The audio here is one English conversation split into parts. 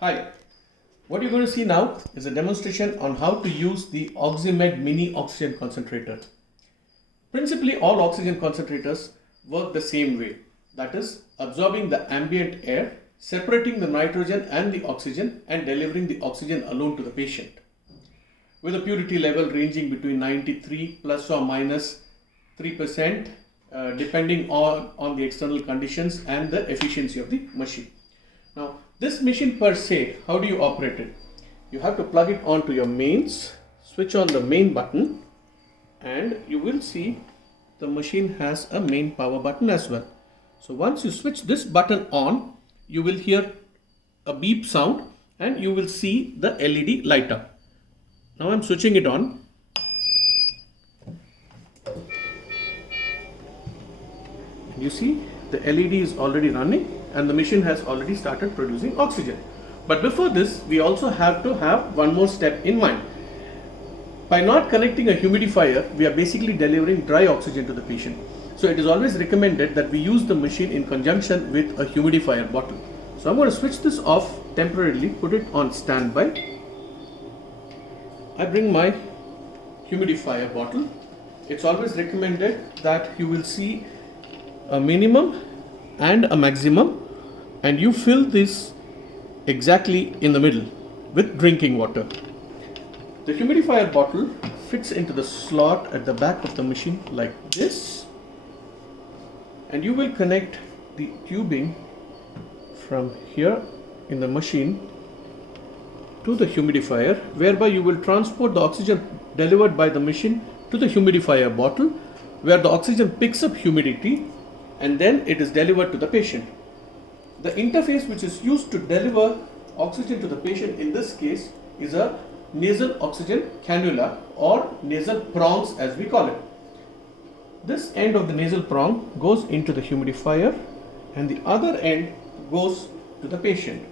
Hi, what you're going to see now is a demonstration on how to use the Oxymed Mini Oxygen Concentrator. Principally, all oxygen concentrators work the same way, that is, absorbing the ambient air, separating the nitrogen and the oxygen, and delivering the oxygen alone to the patient, with a purity level ranging between 93 plus or minus 3%, depending on the external conditions and the efficiency of the machine. Now, this machine per se, how do you operate it? You have to plug it onto your mains, switch on the main button, and you will see the machine has a main power button as well. So once you switch this button on, you will hear a beep sound and you will see the LED light up. Now I'm switching it on. You see the LED is already running and the machine has already started producing oxygen. But before this, we also have to have one more step in mind. By not connecting a humidifier, we are basically delivering dry oxygen to the patient. So it is always recommended that we use the machine in conjunction with a humidifier bottle. So I'm going to switch this off temporarily, put it on standby. I bring my humidifier bottle. It's always recommended that you will see a minimum and a maximum, and you fill this exactly in the middle with drinking water. The humidifier bottle fits into the slot at the back of the machine like this, and you will connect the tubing from here in the machine to the humidifier, whereby you will transport the oxygen delivered by the machine to the humidifier bottle, where the oxygen picks up humidity and then it is delivered to the patient. The interface which is used to deliver oxygen to the patient in this case is a nasal oxygen cannula or nasal prongs as we call it. This end of the nasal prong goes into the humidifier and the other end goes to the patient.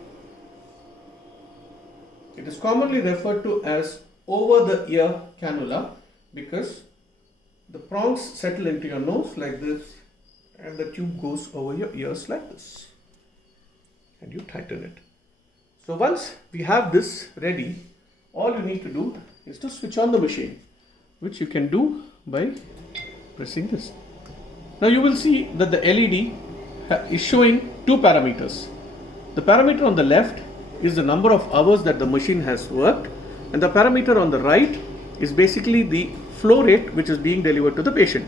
It is commonly referred to as over the ear cannula because the prongs settle into your nose like this and the tube goes over your ears like this and you tighten it. So once we have this ready, all you need to do is to switch on the machine, which you can do by pressing this. Now you will see that the LED is showing two parameters. The parameter on the left is the number of hours that the machine has worked, and the parameter on the right is basically the flow rate which is being delivered to the patient.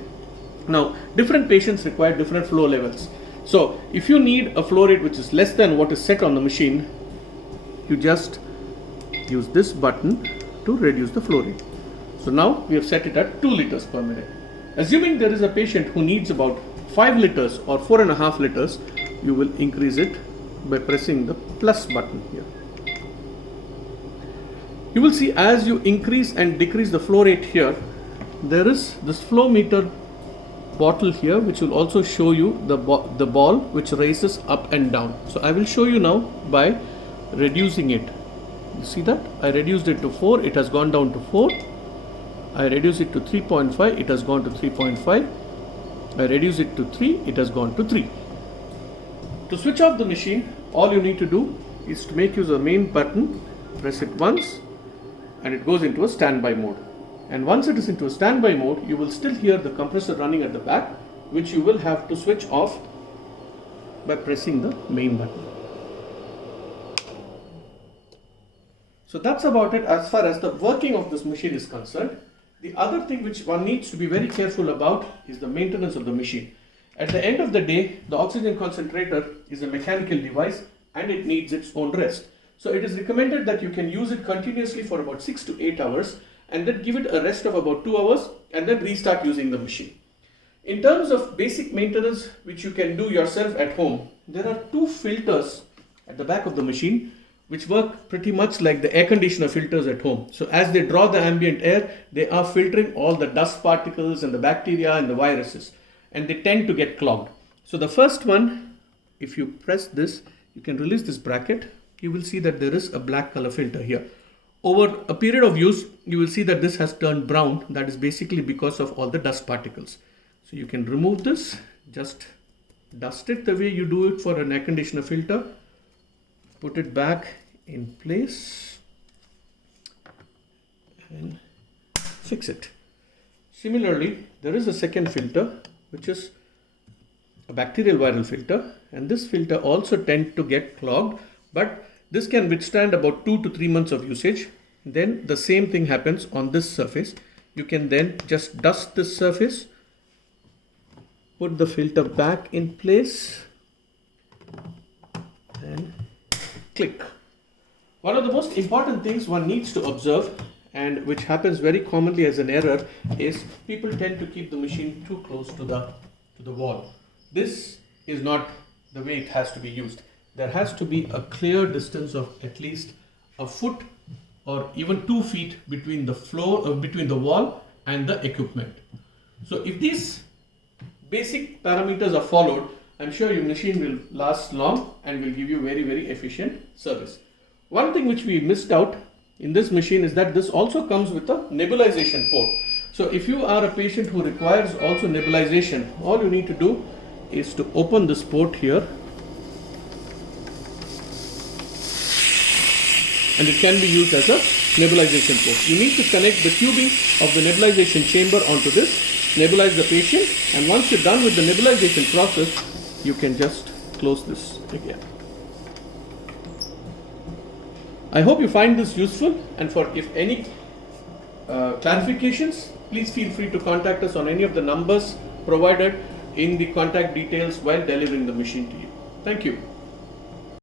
Now, different patients require different flow levels. So, if you need a flow rate which is less than what is set on the machine, you just use this button to reduce the flow rate. So now we have set it at 2 liters per minute. Assuming there is a patient who needs about 5 liters or 4.5 liters, you will increase it by pressing the plus button here. You will see as you increase and decrease the flow rate here, there is this flow meter bottle here which will also show you the ball which raises up and down. So I will show you now by reducing it. You see that? I reduced it to 4, it has gone down to 4. I reduced it to 3.5, it has gone to 3.5. I reduced it to 3, it has gone to 3. To switch off the machine, all you need to do is to make use of the main button, press it once, and it goes into a standby mode. And once it is into a standby mode, you will still hear the compressor running at the back, which you will have to switch off by pressing the main button. So that's about it as far as the working of this machine is concerned. The other thing which one needs to be very careful about is the maintenance of the machine. At the end of the day, the oxygen concentrator is a mechanical device and it needs its own rest. So it is recommended that you can use it continuously for about 6 to 8 hours and then give it a rest of about 2 hours and then restart using the machine. In terms of basic maintenance which you can do yourself at home, there are 2 filters at the back of the machine which work pretty much like the air conditioner filters at home. So as they draw the ambient air, they are filtering all the dust particles and the bacteria and the viruses, and they tend to get clogged. So the first one, if you press this, you can release this bracket. You will see that there is a black color filter here. Over a period of use, you will see that this has turned brown. That is basically because of all the dust particles. So you can remove this, just dust it the way you do it for an air conditioner filter, put it back in place and fix it. Similarly, there is a second filter which is a bacterial viral filter, and this filter also tends to get clogged, but this can withstand about 2 to 3 months of usage. Then the same thing happens on this surface. You can then just dust this surface, put the filter back in place and click. One of the most important things one needs to observe, and which happens very commonly as an error, is people tend to keep the machine too close to the wall. This is not the way it has to be used. There has to be a clear distance of at least a foot or even 2 feet between the floor, between the wall and the equipment. So if these basic parameters are followed, I'm sure your machine will last long and will give you very, very efficient service. One thing which we missed out in this machine is that this also comes with a nebulization port. So if you are a patient who requires also nebulization, all you need to do is to open this port here, and it can be used as a nebulization port. You need to connect the tubing of the nebulization chamber onto this, nebulize the patient, and once you're done with the nebulization process, you can just close this again. I hope you find this useful, and for if any clarifications, please feel free to contact us on any of the numbers provided in the contact details while delivering the machine to you. Thank you.